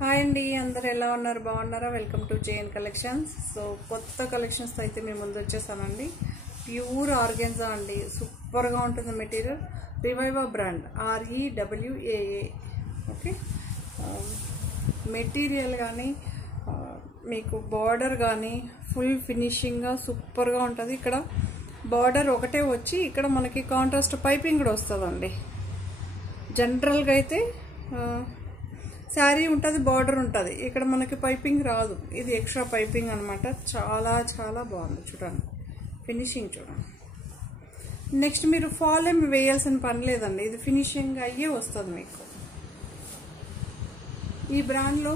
Hi అండి, అందరు ఎలా ఉన్నారు? బాగున్నారా? Welcome to JN collections. So కొత్త కలెక్షన్స్ అయితే మేము ముందు వచ్చేసానండి. ప్యూర్ ఆర్గెన్జా అండి, సూపర్గా ఉంటుంది material. Rewaa brand, REWAA. Okay, material కానీ మీకు బార్డర్ కానీ ఫుల్ ఫినిషింగ్గా సూపర్గా ఉంటుంది. ఇక్కడ బార్డర్ ఒకటే వచ్చి ఇక్కడ మనకి కాంట్రాస్ట్ పైపింగ్ కూడా వస్తుందండి. జనరల్గా అయితే శారీ ఉంటుంది, బార్డర్ ఉంటుంది, ఇక్కడ మనకి పైపింగ్ రాదు. ఇది ఎక్స్ట్రా పైపింగ్ అనమాట. చాలా చాలా బాగుంది, చూడండి ఫినిషింగ్ చూడండి. నెక్స్ట్ మీరు ఫాల్ ఏమి వేయాల్సిన పని లేదండి, ఇది ఫినిషింగ్ అయ్యే వస్తుంది మీకు. ఈ బ్రాండ్లో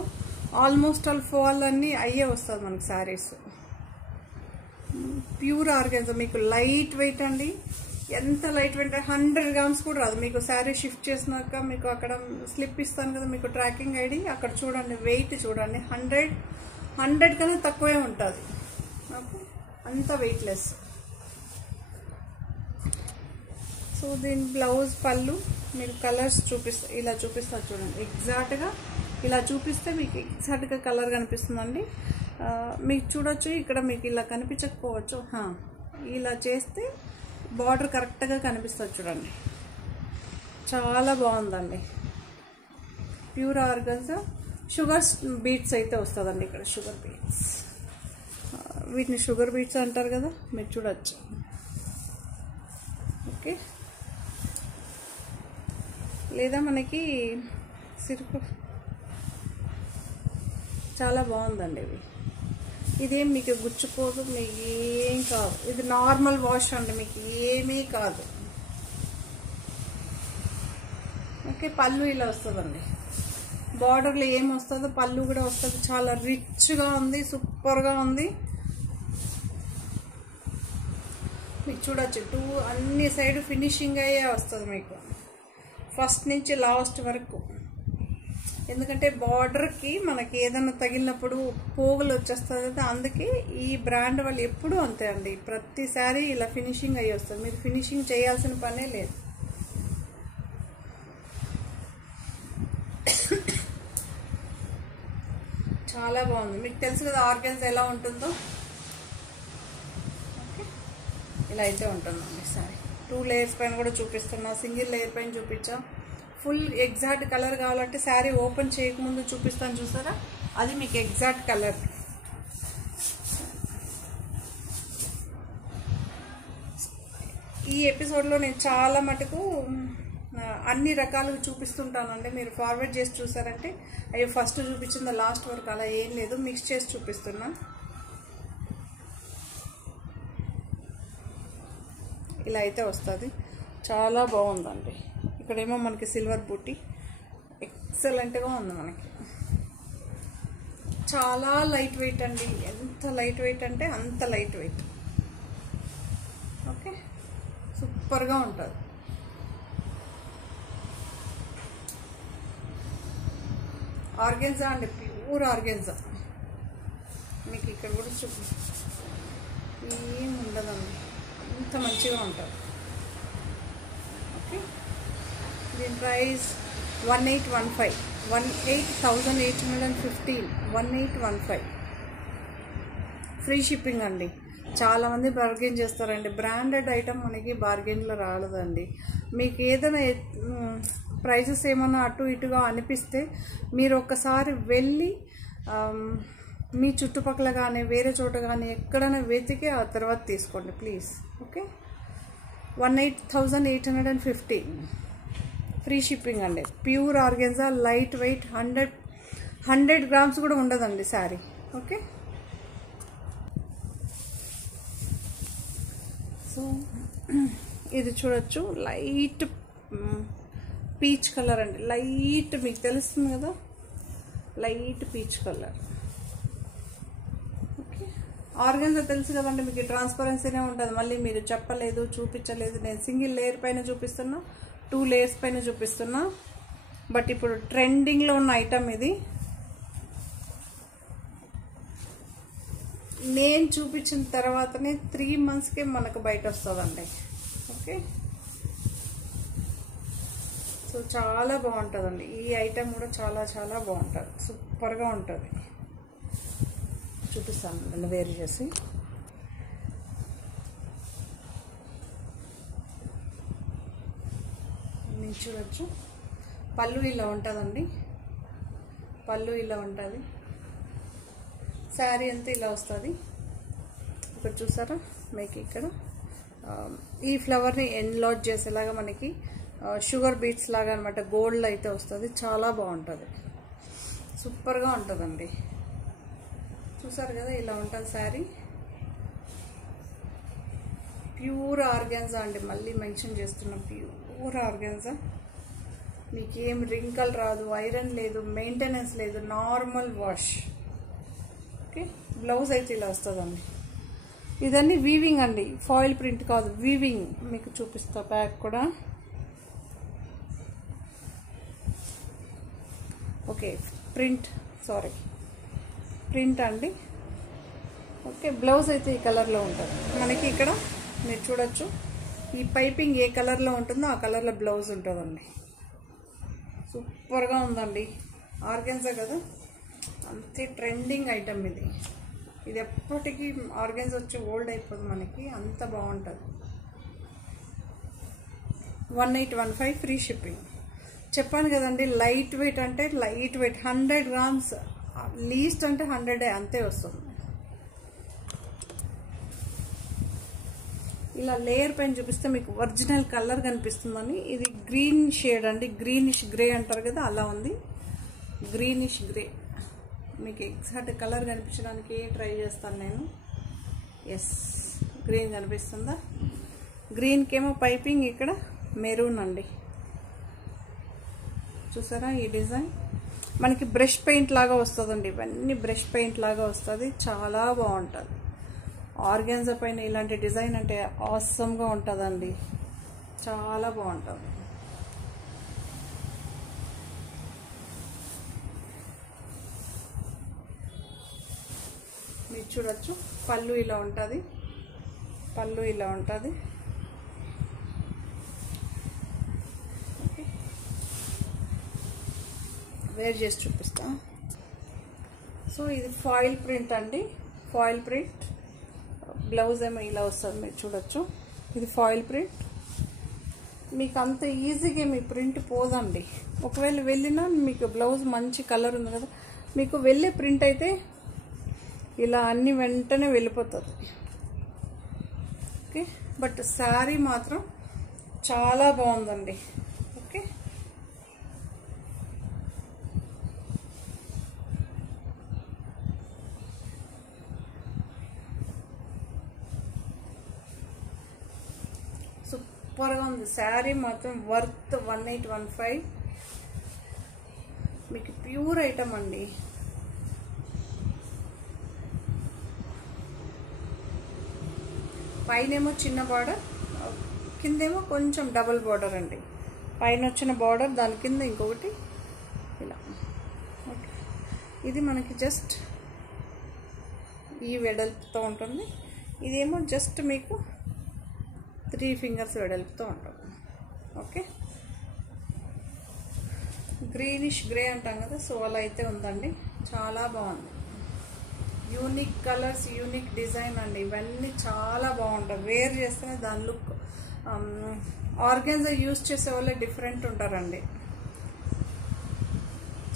ఆల్మోస్ట్ ఆల్ ఫాల్ అన్నీ అయ్యే వస్తుంది మనకి శారీస్. ప్యూర్ ఆర్గెన్జా, మీకు లైట్ వెయిట్ అండి. ఎంత లైట్ వెయిట్, 100 grams కూడా రాదు. మీకు శారీ షిఫ్ట్ చేసినాక మీకు అక్కడ స్లిప్ ఇస్తాను కదా, మీకు ట్రాకింగ్ ఐడి, అక్కడ చూడండి వెయిట్ చూడండి. 100 కన్నా తక్కువే ఉంటుంది, అంత వెయిట్లెస్. సో దీని బ్లౌజ్ పళ్ళు మీరు కలర్స్ ఇలా చూపిస్తారు చూడండి. ఎగ్జాక్ట్గా ఇలా చూపిస్తే మీకు ఎగ్జాక్ట్గా కలర్ కనిపిస్తుందండి. మీకు చూడొచ్చు, ఇక్కడ మీకు ఇలా కనిపించకపోవచ్చు, ఇలా చేస్తే బార్డర్ కరెక్ట్గా కనిపిస్తుంది చూడండి. చాలా బాగుందండి. ప్యూర్ ఆర్గన్జా, షుగర్ బీట్స్ అయితే వస్తుందండి. ఇక్కడ షుగర్ బీట్స్, వీటిని షుగర్ బీట్స్ అంటారు కదా, మీరు చూడొచ్చు. ఓకే, లేదా మనకి సిరుకు, చాలా బాగుందండి ఇవి. ఇదేం మీకు గుచ్చుకోదు, మీకు ఏం కాదు. ఇది నార్మల్ వాష్ అండి, మీకు ఏమీ కాదు. ఓకే, పళ్ళు ఇలా వస్తుందండి. బార్డర్లో ఏం వస్తుందో పళ్ళు కూడా వస్తుంది. చాలా రిచ్గా ఉంది, సూపర్గా ఉంది. మీకు చూడొచ్చు, అన్ని సైడ్ ఫినిషింగ్ అయ్యే వస్తుంది మీకు, ఫస్ట్ నుంచి లాస్ట్ వరకు. ఎందుకంటే బార్డర్కి మనకి ఏదైనా తగిలినప్పుడు పోగులు వచ్చేస్తుంది కదా, అందుకే ఈ బ్రాండ్ వాళ్ళు ఎప్పుడూ అంతే అండి, ప్రతిసారి ఇలా ఫినిషింగ్ అయ్యి వస్తుంది. మీరు ఫినిషింగ్ చేయాల్సిన పనే లేదు. చాలా బాగుంది. మీకు తెలుసు కదా ఆర్గెన్జా ఎలా ఉంటుందో. ఓకే, ఇలా అయితే ఉంటుందండి సారీ. 2 layers పైన కూడా చూపిస్తున్నా, సింగిల్ లేయర్ పైన చూపించా. ఫుల్ ఎగ్జాక్ట్ కలర్ కావాలంటే శారీ ఓపెన్ చేయకముందు చూపిస్తాను చూసారా, అది మీకు ఎగ్జాక్ట్ కలర్. ఈ ఎపిసోడ్లో నేను చాలా మటుకు అన్ని రకాలుగా చూపిస్తుంటానండి. మీరు ఫార్వర్డ్ చేసి చూసారంటే అయ్యో ఫస్ట్ చూపించింది లాస్ట్ వరకు, అలా ఏం లేదు, మిక్స్ చేసి చూపిస్తున్నా. ఇలా అయితే వస్తుంది, చాలా బాగుందండి. ఇక్కడేమో మనకి సిల్వర్ బూటీ ఎక్సలెంట్గా ఉంది మనకి. చాలా లైట్ వెయిట్ అండి, ఎంత లైట్ వెయిట్ అంటే అంత లైట్ వెయిట్. ఓకే, సూపర్గా ఉంటుంది. ఆర్గెన్జా అండి, ప్యూర్ ఆర్గెన్జా. మీకు ఇక్కడ కూడా ఏం ఉండదండి, అంత మంచిగా ఉంటుంది. ఓకే, దీని ప్రైస్ 1815, 18,815, 1815. ఫ్రీ షిప్పింగ్ అండి. చాలామంది బార్గెన్ చేస్తారండి. బ్రాండెడ్ ఐటమ్ మనకి బార్గెన్లో రాలేదండి. మీకు ఏదైనా ప్రైజెస్ ఏమన్నా అటు ఇటుగా అనిపిస్తే మీరు ఒక్కసారి వెళ్ళి మీ చుట్టుపక్కల కానీ వేరే చోట కానీ ఎక్కడైనా వెతికి ఆ తర్వాత తీసుకోండి ప్లీజ్. ఓకే, 18,850, ఫ్రీ షిప్పింగ్ అండి. Pure organza, light weight, 100 grams కూడా ఉండదండి శారీ. ఓకే, సో ఇది చూడొచ్చు, లైట్ పీచ్ కలర్ అండి. లైట్, మీకు తెలుస్తుంది కదా, light peach colour. Okay, organza తెలుసు కదండి మీకు, ట్రాన్స్పరెన్సీనే ఉంటుంది. మళ్ళీ మీరు చెప్పలేదు, చూపించలేదు. నేను సింగిల్ లేయర్ పైన చూపిస్తున్నా, 2 layers పైన చూపిస్తున్నా. బట్ ఇప్పుడు ట్రెండింగ్లో ఉన్న ఐటమ్ ఇది. నేను చూపించిన తర్వాతనే 3 monthsకే మనకు బయట వస్తుందండి. ఓకే, సో చాలా బాగుంటుందండి. ఈ ఐటెం కూడా చాలా చాలా బాగుంటుంది, సూపర్గా ఉంటుంది. చూపిస్తాను నన్ను వేరు చేసి. మీరు చూడొచ్చు, పళ్ళు ఇలా ఉంటుందండి. పళ్ళు ఇలా ఉంటుంది, శారీ అంతా ఇలా వస్తుంది. ఇక్కడ చూసారా మీకు ఇక్కడ ఈ ఫ్లవర్ని ఎన్లాజ్ చేసేలాగా మనకి షుగర్ బీట్స్ లాగా అనమాట, గోల్డ్ అయితే వస్తుంది. చాలా బాగుంటుంది, సూపర్గా ఉంటుందండి. చూసారు కదా, ఇలా ఉంటుంది శారీ. ప్యూర్ ఆర్గాన్జా అండి, మళ్ళీ మెన్షన్ చేస్తున్న ప్యూర్ ఆర్గాన్జా. మీకేం రింకల్ రాదు, ఐరన్ లేదు, మెయింటెనెన్స్ లేదు, నార్మల్ వాష్. ఓకే, బ్లౌజ్ అయితే ఇలా వస్తుందండి. ఇదన్నీ వీవింగ్ అండి, ఫాయిల్ ప్రింట్ కాదు, వీవింగ్. మీకు చూపిస్తా బ్యాక్ కూడా. ఓకే, ప్రింట్ అండి. ఓకే, బ్లౌజ్ అయితే ఈ కలర్లో ఉంటుంది మనకి. ఇక్కడ మీరు చూడొచ్చు, ఈ పైపింగ్ ఏ కలర్లో ఉంటుందో ఆ కలర్లో బ్లౌజ్ ఉంటుందండి. సూపర్గా ఉందండి. ఆర్గాన్జా కదా, అంతే ట్రెండింగ్ ఐటమ్ ఇది. ఇది ఎప్పటికీ ఆర్గాన్జా వచ్చి ఓల్డ్ అయిపోదు మనకి, అంత బాగుంటుంది. 1815 ఫ్రీ షిప్పింగ్. చెప్పాను కదండి, లైట్ వెయిట్ అంటే లైట్ వెయిట్, 100 grams లీస్ట్ అంటే 100 అంతే వస్తుంది. ఇలా లేయర్ పైన చూపిస్తే మీకు ఒరిజినల్ కలర్ కనిపిస్తుందని. ఇది గ్రీన్ షేడ్ అండి, గ్రీనిష్ గ్రే అంటారు కదా, అలా ఉంది. గ్రీనిష్ గ్రే మీకు ఎగ్జాక్ట్ కలర్ కనిపించడానికి ట్రై చేస్తాను నేను. ఎస్, గ్రీన్ కనిపిస్తుందా? గ్రీన్కేమో పైపింగ్ ఇక్కడ మెరూన్ అండి. చూసారా ఈ డిజైన్? మనకి బ్రష్ పెయింట్ లాగా వస్తుందండి, ఇవన్నీ బ్రష్ పెయింట్ లాగా వస్తుంది. చాలా బాగుంటుంది. ఆర్గాన్జా పైన ఇలాంటి డిజైన్ అంటే ఆసమ్గా ఉంటుందండి, చాలా బాగుంటుంది. మీరు చూడొచ్చు, పళ్ళు ఇలా ఉంటుంది. ఓకే, వేర్ చేసి చూపిస్తా. సో ఇది ఫాయిల్ ప్రింట్ అండి, ఫాయిల్ ప్రింట్. బ్లౌజ్ ఏమో ఇలా వస్తుంది, మీరు చూడొచ్చు. ఇది ఫాయిల్ ప్రింట్. మీకు అంత ఈజీగా మీ ప్రింట్ పోదండి. ఒకవేళ వెళ్ళినా మీకు బ్లౌజ్ మంచి కలర్ ఉంది కదా, మీకు వెళ్ళే ప్రింట్ అయితే ఇలా అన్ని వెంటనే వెళ్ళిపోతుంది. ఓకే, బట్ శారీ మాత్రం చాలా బాగుందండి. ఓకే, సూపర్గా ఉంది శారీ మాత్రం. వర్త్ 1815. మీకు ప్యూర్ ఐటమ్ అండి. పైనేమో చిన్న బార్డర్, కిందేమో కొంచెం డబుల్ బార్డర్ అండి. పైన వచ్చిన బార్డర్, దాని కింద ఇంకొకటి ఇలా. ఓకే, ఇది మనకి జస్ట్ ఈ వెడల్పుతో ఉంటుంది. ఇదేమో జస్ట్ మీకు 3 fingers వెడల్పుతో ఉంటుంది. ఓకే, గ్రీనిష్ గ్రే అంటాం కదా, సో అలా అయితే ఉందండి. చాలా బాగుంది. యూనిక్ కలర్స్, యూనిక్ డిజైన్ అండి. ఇవన్నీ చాలా బాగుంటాయి. వేర్ చేస్తేనే దాని లుక్. ఆర్గాన్జా యూజ్ చేసే వాళ్ళే డిఫరెంట్ ఉంటారండి.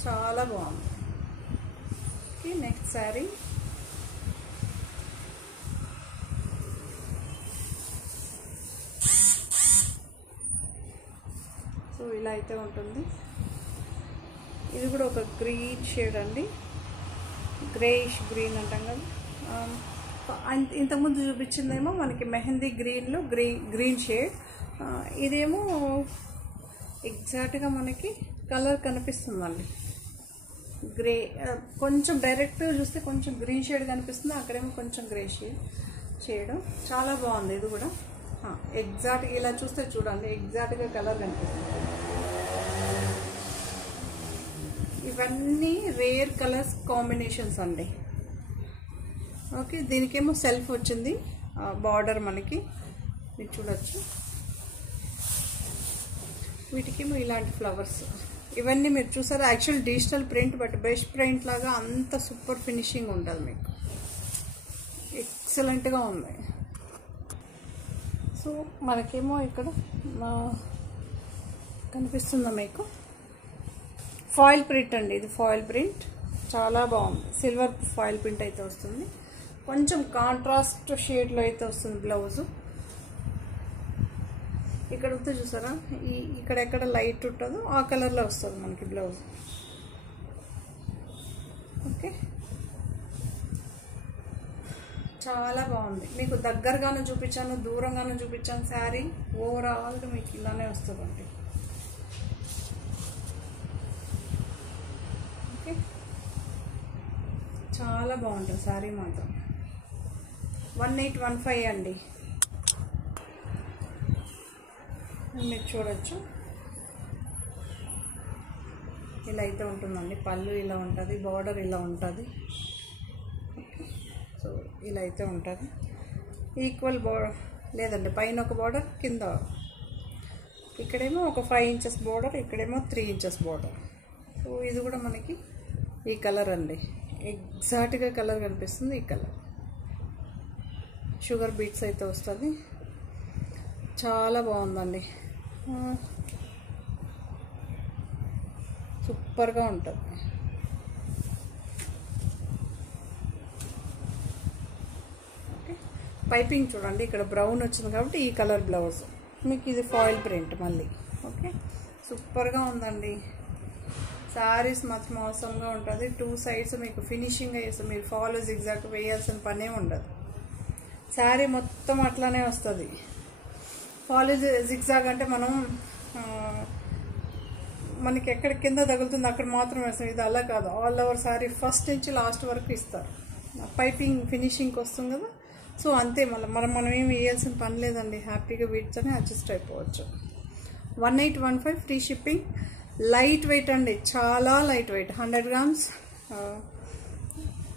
చాలా బాగుంది. Okay, next sari. సో ఇలా అయితే ఉంటుంది. ఇది కూడా ఒక గ్రీన్ షేడ్ అండి, గ్రేయిష్ గ్రీన్ అంటాం కదా. ఇంతకుముందు చూపించిందేమో మనకి మెహందీ గ్రీన్లో గ్రీన్ షేడ్. ఇదేమో ఎగ్జాక్ట్గా మనకి కలర్ కనిపిస్తుందండి, గ్రే. కొంచెం డైరెక్ట్ చూస్తే కొంచెం గ్రీన్ షేడ్ కనిపిస్తుంది, అక్కడేమో కొంచెం గ్రే షేడ్. చాలా బాగుంది ఇది కూడా. ఎగ్జాక్ట్గా ఇలా చూస్తే చూడండి, ఎగ్జాక్ట్గా కలర్ కనిపిస్తుంది. ఇవన్నీ రేర్ కలర్స్ కాంబినేషన్స్ అండి. ఓకే, దీనికేమో సెల్ఫ్ వచ్చింది బార్డర్ మనకి, మీరు చూడొచ్చు. వీటికేమో ఇలాంటి ఫ్లవర్స్. ఇవన్నీ మీరు చూసారా, actual digital print, but best print లాగా అంత సూపర్ ఫినిషింగ్ ఉంటుంది మీకు. ఎక్సలెంట్గా ఉంది. సో మనకేమో ఇక్కడ కనిపిస్తుందా మీకు, ఫాయిల్ ప్రింట్ అండి. ఇది ఫాయిల్ ప్రింట్, చాలా బాగుంది. సిల్వర్ ఫాయిల్ ప్రింట్ అయితే వస్తుంది. కొంచెం కాంట్రాస్ట్ షేడ్లో అయితే వస్తుంది బ్లౌజు. ఇక్కడ వస్తే చూసారా, ఇక్కడ ఎక్కడ లైట్ ఉంటుందో ఆ కలర్లో వస్తుంది మనకి బ్లౌజ్. ఓకే, చాలా బాగుంది. మీకు దగ్గరగానే చూపించాను, దూరంగానే చూపించాను. శారీ ఓవరాల్గా మీకు ఇలానే వస్తుందండి. ఓకే, చాలా బాగుంటుంది శారీ మాత్రం. 1815 అండి. మీరు చూడొచ్చు, ఇలా అయితే ఉంటుందండి. పళ్ళు ఇలా ఉంటుంది, బార్డర్ ఇలా ఉంటుంది. సో ఇలా అయితే ఉంటుంది. ఈక్వల్ బార్డర్ లేదండి, పైన ఒక బార్డర్, కింద ఇక్కడేమో ఒక 5 ఇంచెస్ బార్డర్, ఇక్కడేమో 3 ఇంచెస్ బార్డర్. సో ఇది కూడా మనకి ఈ కలర్ అండి, ఎగ్జాక్ట్గా కలర్ కనిపిస్తుంది. ఈ కలర్ షుగర్ బీట్స్ అయితే వస్తుంది. చాలా బాగుందండి, సూపర్గా ఉంటుంది. ఓకే, పైపింగ్ చూడండి, ఇక్కడ బ్రౌన్ వచ్చింది కాబట్టి ఈ కలర్ బ్లౌజ్ మీకు. ఇది ఫాయిల్ ప్రింట్ మళ్ళీ. ఓకే, సూపర్గా ఉందండి. శారీస్ మాత్రం అవసరంగా ఉంటుంది. 2 సైడ్స్ మీకు ఫినిషింగ్ వేస్తుంది. మీరు ఫాలో జిగ్జాగ్ వేయాల్సిన పనే ఉండదు. శారీ మొత్తం అట్లానే వస్తుంది. ఫాలో జిగ్జాగ్ అంటే మనకి ఎక్కడ కింద తగులుతుంది అక్కడ మాత్రం వేస్తాం. ఇది అలా కాదు, ఆల్ ఓవర్ శారీ ఫస్ట్ నుంచి లాస్ట్ వరకు ఇస్తారు. పైపింగ్ ఫినిషింగ్కి వస్తుంది కదా. సో అంతే, మనం ఏమి వేయాల్సిన పని లేదండి. హ్యాపీగా వీటితోనే అడ్జస్ట్ అయిపోవచ్చు. 1815 ఫ్రీ షిప్పింగ్. లైట్ వెయిట్ అండి, చాలా light weight. 100 grams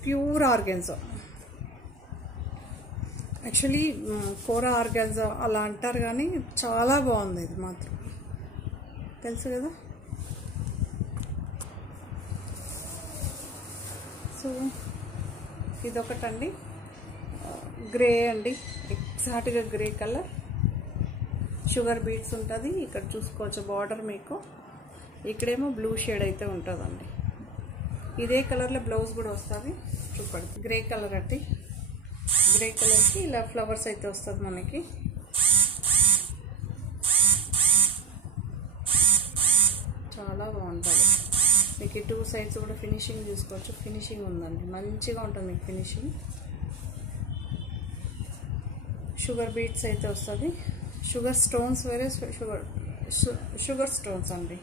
pure organza. Actually kora organza అలా అంటారు కానీ చాలా బాగుంది ఇది మాత్రం, తెలుసు కదా. సో ఇదొకటండి, గ్రే అండి, ఎగ్జాక్ట్గా గ్రే కలర్. షుగర్ బీట్స్ ఉంటుంది. ఇక్కడ చూసుకోవచ్చు బార్డర్ మీకు. ఇక్కడేమో బ్లూ షేడ్ అయితే ఉంటుందండి. ఇదే కలర్లో బ్లౌజ్ కూడా వస్తుంది. చూపండి, గ్రే కలర్ అండి. గ్రే కలర్కి ఇలా ఫ్లవర్స్ అయితే వస్తుంది మనకి. చాలా బాగుంటుంది మీకు. 2 సైడ్స్ కూడా ఫినిషింగ్ చూసుకోవచ్చు. ఫినిషింగ్ ఉందండి, మంచిగా ఉంటుంది మీకు ఫినిషింగ్. షుగర్ బీట్స్ అయితే వస్తుంది. షుగర్ స్టోన్స్ వేరే, షుగర్ స్టోన్స్ అండి.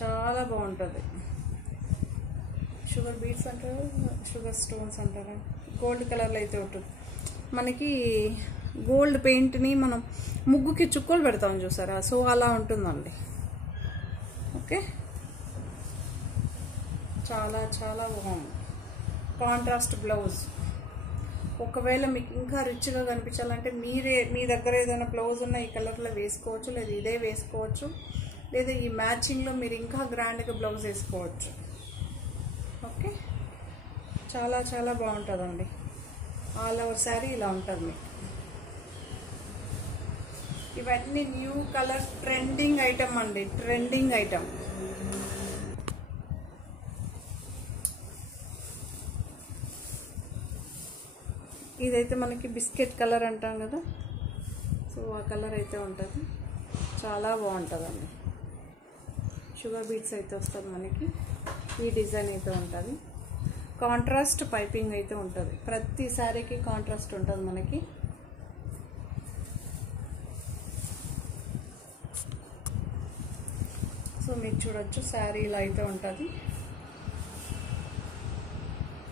చాలా బాగుంటుంది. షుగర్ బీట్స్ అంటారు, షుగర్ స్టోన్స్ అంటారు. గోల్డ్ కలర్లో అయితే ఉంటుంది మనకి. గోల్డ్ పెయింట్ని మనం ముగ్గుకి చుక్కలు పెడతాం చూసారా, సో అలా ఉంటుందండి. ఓకే, చాలా చాలా బాగుంది. Contrast blouse. ఒకవేళ మీకు ఇంకా రిచ్గా కనిపించాలంటే మీ దగ్గర ఏదైనా బ్లౌజ్ ఉన్న ఈ కలర్లో వేసుకోవచ్చు, లేదా ఇదే వేసుకోవచ్చు, లేదా ఈ మ్యాచింగ్లో మీరు ఇంకా గ్రాండ్గా బ్లౌజ్ వేసుకోవచ్చు. ఓకే, చాలా చాలా బాగుంటుందండి. ఆల్ ఓవర్ శారీ ఇలా ఉంటుంది మీకు. ఇవన్నీ న్యూ కలర్ ట్రెండింగ్ ఐటమ్ అండి, ట్రెండింగ్ ఐటమ్. ఇదైతే మనకి బిస్కెట్ కలర్ అంటాం కదా, సో ఆ కలర్ అయితే ఉంటుంది. చాలా బాగుంటుందండి. షుగర్ బీట్స్ అయితే వస్తుంది మనకి. ఈ డిజైన్ అయితే ఉంటుంది. కాంట్రాస్ట్ పైపింగ్ అయితే ఉంటుంది. ప్రతి శారీకి కాంట్రాస్ట్ ఉంటుంది మనకి. సో మీరు చూడొచ్చు, శారీ ఇలా అయితే ఉంటుంది.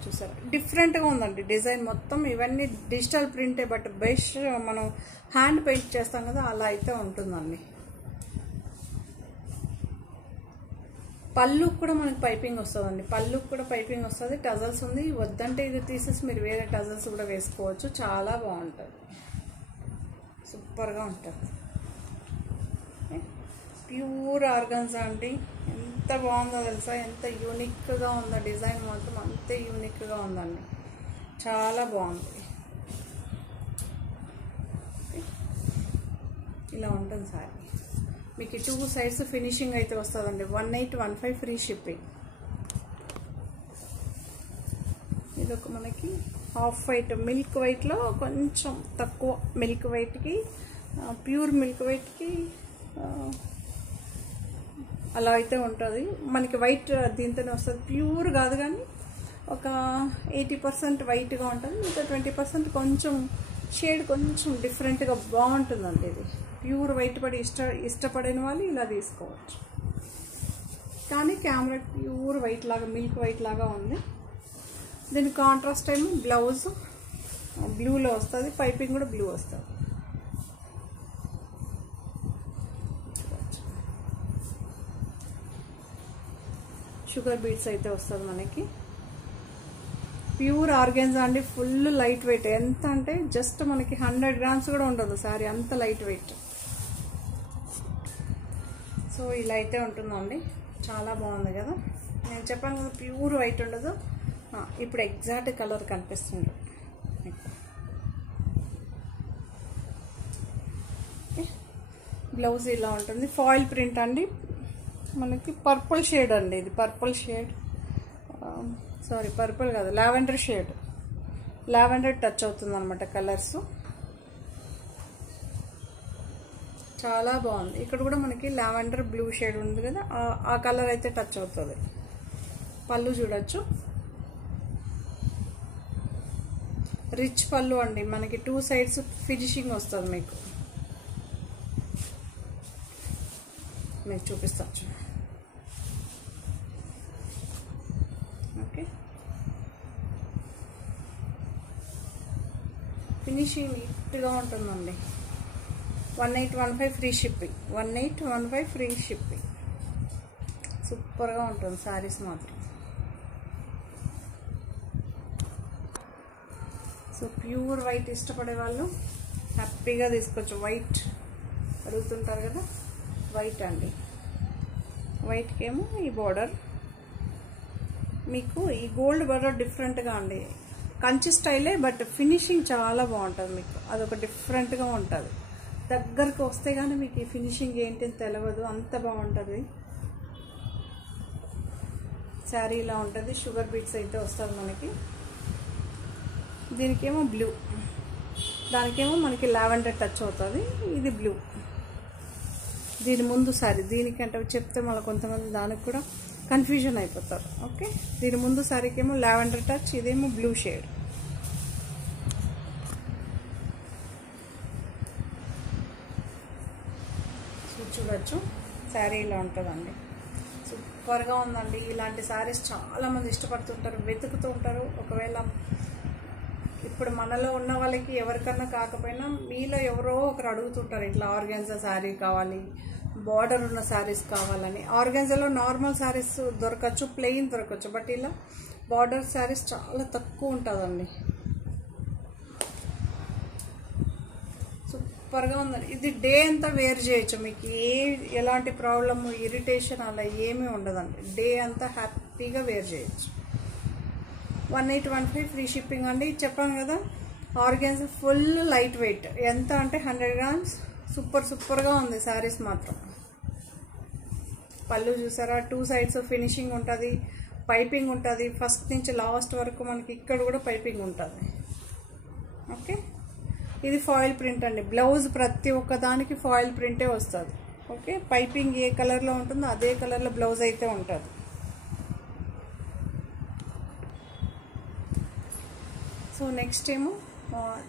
చూసారా, డిఫరెంట్గా ఉందండి డిజైన్ మొత్తం. ఇవన్నీ డిజిటల్ ప్రింటే, బట్ బెస్ట్ మనం హ్యాండ్ పెయింట్ చేస్తాం కదా, అలా అయితే ఉంటుందండి. పళ్ళు కూడా మనకి పైపింగ్ వస్తుందండి. పళ్ళు కూడా పైపింగ్ వస్తుంది. టజల్స్ ఉంది. వద్దంటే ఇది తీసేసి మీరు వేరే టజల్స్ కూడా వేసుకోవచ్చు. చాలా బాగుంటుంది, సూపర్గా ఉంటుంది. ప్యూర్ ఆర్గన్జా అండి. ఎంత బాగుందో తెలుసా, ఎంత యూనిక్గా ఉందో డిజైన్ మాత్రం అంతే యూనిక్గా ఉందండి, చాలా బాగుంది. ఇలా ఉంటుంది సారీ. మీకు 2 సైడ్స్ ఫినిషింగ్ అయితే వస్తుందండి. 1815 ఫ్రీ షిప్పింగ్. ఇదొక మనకి హాఫ్ వైట్, మిల్క్ వైట్లో కొంచెం తక్కువ, మిల్క్ వైట్కి ప్యూర్ మిల్క్ వైట్కి అలా అయితే ఉంటుంది. మనకి వైట్ దీంతోనే వస్తుంది, ప్యూర్ కాదు కానీ ఒక 80% వైట్గా ఉంటుంది, ఇంకా 20% కొంచెం షేడ్ కొంచెం డిఫరెంట్గా బాగుంటుందండి. ఇది ప్యూర్ వైట్ పడి ఇష్టపడిన వాళ్ళు ఇలా తీసుకోవచ్చు. కానీ కెమెరా ప్యూర్ వైట్ లాగా, మిల్క్ వైట్ లాగా ఉంది. దీని కాంట్రాస్ట్ ఏమో బ్లౌజ్ బ్లూలో వస్తుంది, పైపింగ్ కూడా బ్లూ వస్తుంది. షుగర్ బీట్స్ అయితే వస్తుంది మనకి. ప్యూర్ ఆర్గెన్జా అండి, ఫుల్ లైట్ వెయిట్. ఎంత అంటే జస్ట్ మనకి 100 గ్రామ్స్ కూడా ఉండదు సారీ, అంత లైట్ వెయిట్. సో ఇలా అయితే ఉంటుందండి, చాలా బాగుంది కదా. నేను చెప్పాను కదా ప్యూర్ వైట్ ఉండదు. ఇప్పుడు ఎగ్జాక్ట్ కలర్ కనిపిస్తుంది. బ్లౌజ్ ఇలా ఉంటుంది, ఫాయిల్ ప్రింట్ అండి. మనకి పర్పుల్ షేడ్ అండి, ఇది పర్పుల్ షేడ్, సారీ పర్పుల్ కాదు, లావెండర్ షేడ్, లావెండర్ టచ్ అవుతుంది అనమాట కలర్స్. చాలా బాగుంది. ఇక్కడ కూడా మనకి లావెండర్ బ్లూ షేడ్ ఉంది కదా, ఆ కలర్ అయితే టచ్ అవుతుంది. పళ్ళు చూడొచ్చు, రిచ్ పళ్ళు అండి. మనకి 2 సైడ్స్ ఫినిషింగ్ వస్తుంది. మీకు చూపిస్తాను. ఓకే, ఫినిషింగ్ నీట్గా ఉంటుందండి. 1815 ఫ్రీ షిప్పింగ్, 1815 ఫ్రీ షిప్పింగ్. సూపర్గా ఉంటుంది శారీస్ మాత్రం. సో ప్యూర్ వైట్ ఇష్టపడే వాళ్ళు హ్యాపీగా తీసుకోవచ్చు. వైట్ అడుగుతుంటారు కదా, వైట్ అండి. వైట్కి ఏమో ఈ బార్డర్, మీకు ఈ గోల్డ్ బార్డర్ డిఫరెంట్గా అండి, కంచి స్టైలే బట్ ఫినిషింగ్ చాలా బాగుంటుంది. మీకు అదొక డిఫరెంట్గా ఉంటుంది. దగ్గరకు వస్తే కానీ మీకు ఈ ఫినిషింగ్ ఏంటి తెలియదు, అంత బాగుంటుంది. శారీ ఇలా ఉంటుంది, షుగర్ బీట్స్ అయితే వస్తుంది మనకి. దీనికేమో బ్లూ, దానికేమో మనకి లావెండర్ టచ్ అవుతుంది. ఇది బ్లూ. దీని ముందు శారీ, దీనికంటే చెప్తే మళ్ళీ కొంతమంది దానికి కూడా కన్ఫ్యూజన్ అయిపోతారు. ఓకే, దీని ముందు శారీకి ఏమో లావెండర్ టచ్, ఇదేమో బ్లూ షేడ్. చూడొచ్చు, శారీ ఇలా ఉంటుందండి. సూపర్గా ఉందండి. ఇలాంటి శారీస్ చాలామంది ఇష్టపడుతుంటారు, వెతుకుతూ ఉంటారు. ఒకవేళ ఇప్పుడు మనలో ఉన్న వాళ్ళకి ఎవరికన్నా కాకపోయినా మీలో ఎవరో ఒకరు అడుగుతుంటారు, ఇట్లా ఆర్గాన్జా శారీ కావాలి, బార్డర్ ఉన్న శారీస్ కావాలని. ఆర్గాన్జాలో నార్మల్ శారీస్ దొరకచ్చు, ప్లెయిన్ దొరకచ్చు, బట్ ఇలా బార్డర్ శారీస్ చాలా తక్కువ ఉంటుందండి. సూపర్గా ఉందండి. ఇది డే అంతా వేర్ చేయొచ్చు, మీకు ఎలాంటి ప్రాబ్లము, ఇరిటేషన్ అలా ఏమీ ఉండదండి. డే అంతా హ్యాపీగా వేర్ చేయొచ్చు. 1815 ఫ్రీ షిప్పింగ్ అండి. చెప్పాను కదా, ఆర్గాన్జా ఫుల్ లైట్ వెయిట్. ఎంత అంటే 100 గ్రామ్స్. సూపర్గా ఉంది శారీస్ మాత్రం. పళ్ళు చూసారా, 2 సైడ్స్ ఫినిషింగ్ ఉంటుంది, పైపింగ్ ఉంటుంది. ఫస్ట్ నుంచి లాస్ట్ వరకు మనకి ఇక్కడ కూడా పైపింగ్ ఉంటుంది. ఓకే, ఇది ఫాయిల్ ప్రింట్ అండి. బ్లౌజ్ ప్రతి ఒక్క దానికి ఫాయిల్ ప్రింటే వస్తుంది. ఓకే, పైపింగ్ ఏ కలర్లో ఉంటుందో అదే కలర్లో బ్లౌజ్ అయితే ఉంటుంది. సో నెక్స్ట్ ఏమో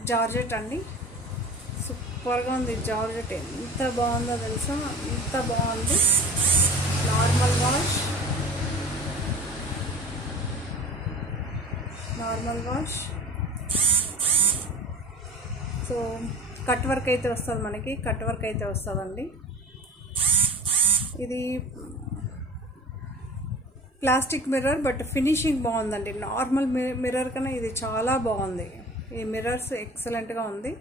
జార్జెట్ అండి. సూపర్గా ఉంది జార్జెట్, ఎంత బాగుందో తెలుసా, ఎంత బాగుంది. Normal wash. So cut work అయితే వస్తుంది మనకి, కట్ వర్క్ అయితే వస్తుందండి. ఇది ప్లాస్టిక్ మిర్రర్ బట్ ఫినిషింగ్ బాగుందండి. నార్మల్ మిర్రర్ కన్నా ఇది చాలా బాగుంది. ఈ మిర్రర్స్ ఎక్సలెంట్గా ఉంది.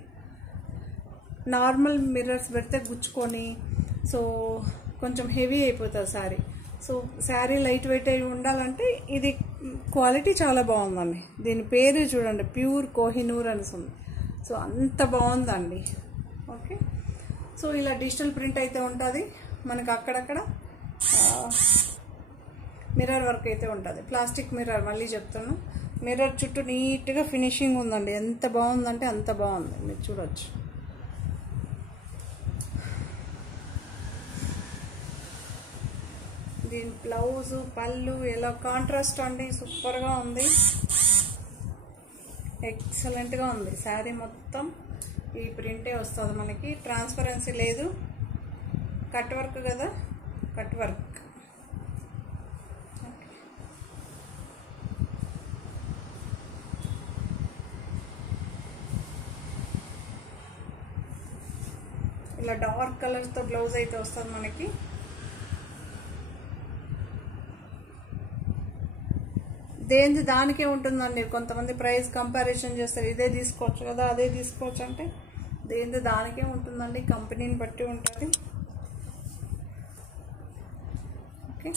నార్మల్ మిర్రర్స్ పెడితే గుచ్చుకొని సో కొంచెం హెవీ అయిపోతుంది sari. So sari light weight అయి ఉండాలంటే ఇది క్వాలిటీ చాలా బాగుందండి. దీని పేరు చూడండి, ప్యూర్ కోహినూర్ అనేసి. సో అంత బాగుందండి. ఓకే, సో ఇలా డిజిటల్ ప్రింట్ అయితే ఉంటుంది మనకు. అక్కడక్కడ మిర్రర్ వర్క్ అయితే ఉంటుంది, ప్లాస్టిక్ మిర్రర్. మళ్ళీ చెప్తాను, మిర్రర్ చుట్టూ నీట్గా ఫినిషింగ్ ఉందండి. ఎంత బాగుందంటే అంత బాగుంది, మీరు చూడొచ్చు. దీని బ్లౌజు పళ్ళు ఎలా కాంట్రాస్ట్ అండి, సూపర్గా ఉంది, ఎక్సలెంట్గా ఉంది. శారీ మొత్తం ఈ ప్రింటే వస్తుంది మనకి, ట్రాన్స్పరెన్సీ లేదు. కట్ వర్క్ కదా, కట్ వర్క్. ఇలా డార్క్ కలర్స్తో బ్లౌజ్ అయితే వస్తుంది మనకి. దేనిది దానికే ఉంటుందండి. కొంతమంది ప్రైస్ కంపారిజన్ చేస్తారు, ఇదే తీసుకోవచ్చు కదా అదే తీసుకోవచ్చు అంటే, దేనిది దానికే ఉంటుందండి, కంపెనీని బట్టి ఉంటుంది. ఓకే,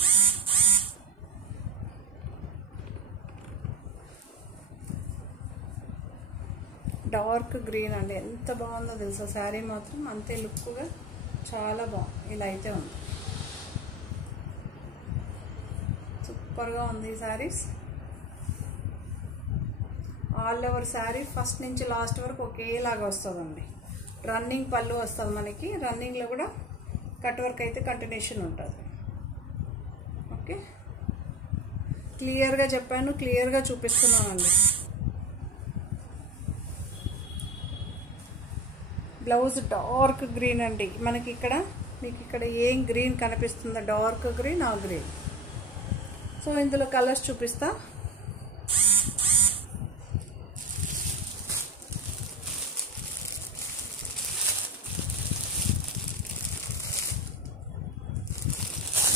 డార్క్ గ్రీన్ అండి, ఎంత బాగుందో తెలుసా. శారీ మాత్రం అంతే లుక్గా చాలా బాగుంది. ఇలా అయితే ఉంది, సూపర్గా ఉంది ఈ saris. All over sari first నుంచి లాస్ట్ వరకు ఒకేలాగా వస్తుందండి. రన్నింగ్ పళ్ళు వస్తుంది మనకి, రన్నింగ్లో కూడా కట్ వర్క్ అయితే కంటిన్యూషన్ ఉంటుంది. ఓకే, క్లియర్గా చెప్పాను, క్లియర్గా చూపిస్తున్నానండి. బ్లౌజ్ డార్క్ గ్రీన్ అండి మనకి. ఇక్కడ మీకు ఇక్కడ ఏం గ్రీన్ కనిపిస్తుందో, డార్క్ గ్రీన్, ఆ గ్రీన్. సో ఇందులో కలర్స్ చూపిస్తా.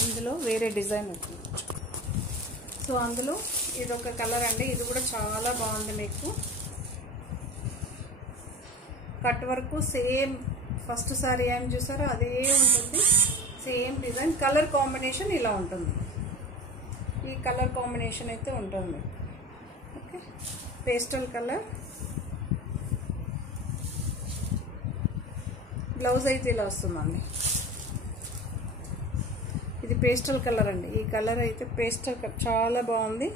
ఇందులో వేరే డిజైన్ ఉంటుంది. సో అందులో ఇదొక కలర్ అండి, ఇది కూడా చాలా బాగుంది. మీకు cut work same first sorry ఏం చూసారో అదే ఉంటుంది, సేమ్ డిజైన్. కలర్ కాంబినేషన్ ఇలా ఉంటుంది, ఈ కలర్ కాంబినేషన్ అయితే ఉంటుంది. Okay, pastel colour. బ్లౌజ్ అయితే ఇలా వస్తుందండి. ఇది పేస్టల్ కలర్ అండి, ఈ కలర్ అయితే పేస్టల్ కలర్ చాలా బాగుంది.